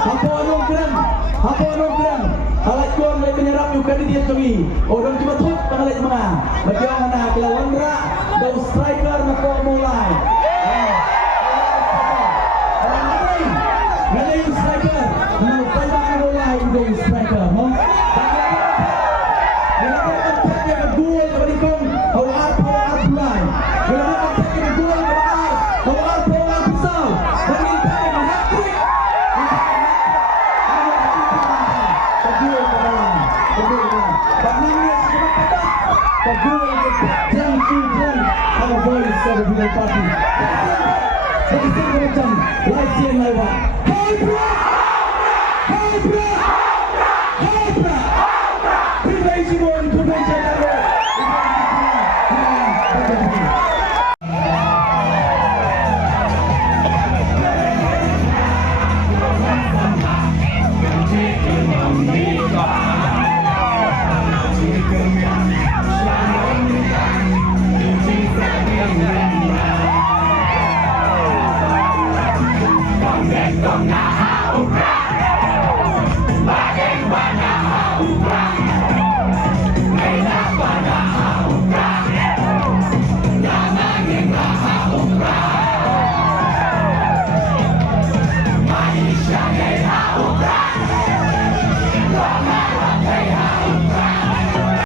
Hapo anong kram. Halat ko ang may penyerap yung kandidat kami. O dong cuma thot pangalit mga. Magyong na kilawan ra. Daw striker na po mulai. Ngayon yung striker. Ano pa yung mulai yung striker. No? Party. Jadi macam live CN live. Hey bro!